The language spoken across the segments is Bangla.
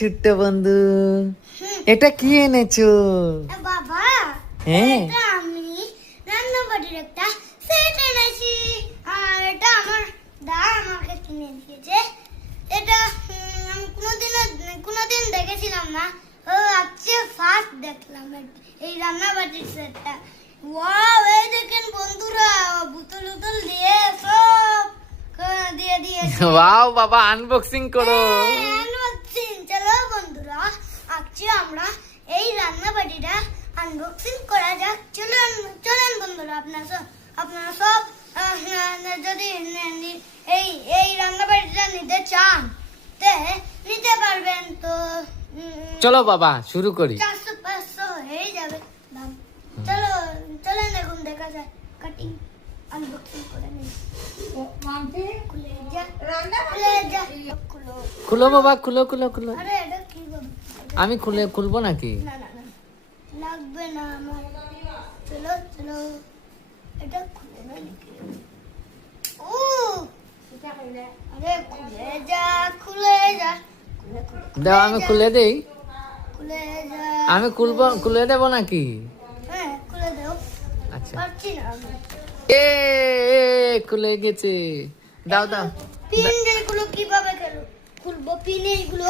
ছোট্ট বন্ধু, এটা কি এনেছো বাবা? হ্যাঁ, এটা আমি রান্নাবাড়ির একটা সেট এনেছি। আর এটা আমার দা আমাকে কিনে দিয়েছে। এটা আমি কোনোদিন দেখেছিলাম না। ও আজকে ফার্স্ট দেখলাম এই রান্নাবাড়ির সেটটা। ওয়াও, এই দেখেন বন্ধুরা, বোতল উতল দিয়ে সব দিয়ে দিয়েছে। ওয়াও বাবা, আনবক্সিং করো। আনবক্সিং। চলো বন্ধুরা, আজকে আমরা এই রান্নাবাড়িটা আনবক্সিং করা যাক। চলুন চলুন বন্ধুরা, আপনারা সব যদি এই রান্নাবাড়িটা নিতে চান তে নিতে পারবেন। তো চলো বাবা, শুরু করি। 400-500 হয়ে যাবে দাম। চলো চলেন এখন দেখা যায়। কাটিং আনবক্সিং করে নিই। খুলে যা, খুলে যা, খুলো। খুলো বাবা, খুলো খুলো খুলো। আরে এটা কি বাবা? আমি খুলবো নাকি? না না না, লাগবে না আমার। চলো চলো, এটা খুলে না নাকি? ও আরে খুলে যা, খুলে যা, খুলে দাও, আমি খুলে দেই। খুলে যা। আমি খুলে দেবো নাকি? হ্যাঁ, খুলে দাও। আচ্ছা, পারছি না আমি। এ খুলে গেছে। দাও দাও, পিন যেগুলো কিভাবে খুলবো? পিন এইগুলো,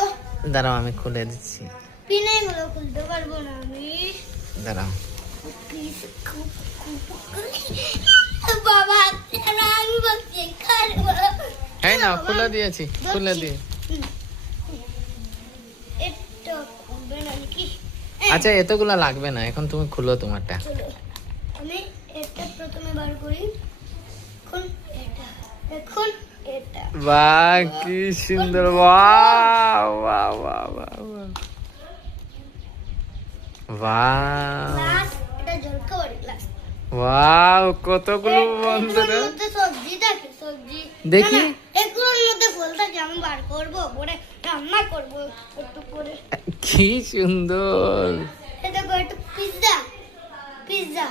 দাঁড়াও আমি খুলে দিচ্ছি। পিন এইগুলো খুলতে পারবো না আমি। দাঁড়াও। বাবা, আমি বলছি খাবো। হ্যাঁ না, খুলে দিয়েছি, খুলে দিয়ে। এটা খুলবে না নাকি? আচ্ছা, এতগুলো লাগবে না, এখন তুমি খুলো তোমারটা। চলো, আমি এটা প্রথমে বার করি। এখন এটা, এখন এটা। বাহ, কি সুন্দর! বাহ বাহ বাহ বাহ বাহ, গ্লাস, এটা জলখাবারের গ্লাস। ওয়াও, কতগুলো বন্ধুরা। এগুলোর মধ্যে সবজি থাকে, সবজি। দেখি। না, না, এগুলোর মধ্যে ফল থাকে। আমি বার করবো, পরে রান্না করবো একটু করে। কি সুন্দর! এটা একটু পিৎজা, পিৎজা,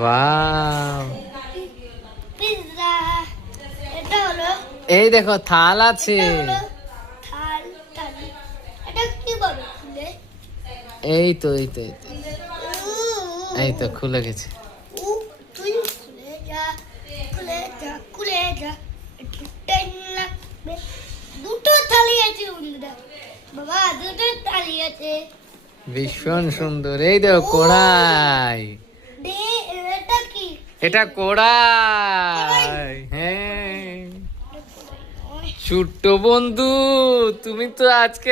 ওয়াও, পিৎজা। এটা হলো, এই দেখো থাল আছে। এটা হলো থাল, থালি। এটা কি বলে খুলে? এই তো এই তো এই তো, উ, এই তো খুলে গেছে। উ, তুই খুলে যা, খুলে যা, খুলে যা। একটু টাইম লাগবে। দুটো থালি আছে বন্ধুরা। বাবা, দুটো থালি আছে। ভীষণ সুন্দর। এই দেখো কড়াই। দে, এটা কি? এটা কড়াই, হ্যাঁ। ছোট্ট বন্ধু, তুমি তো আজকে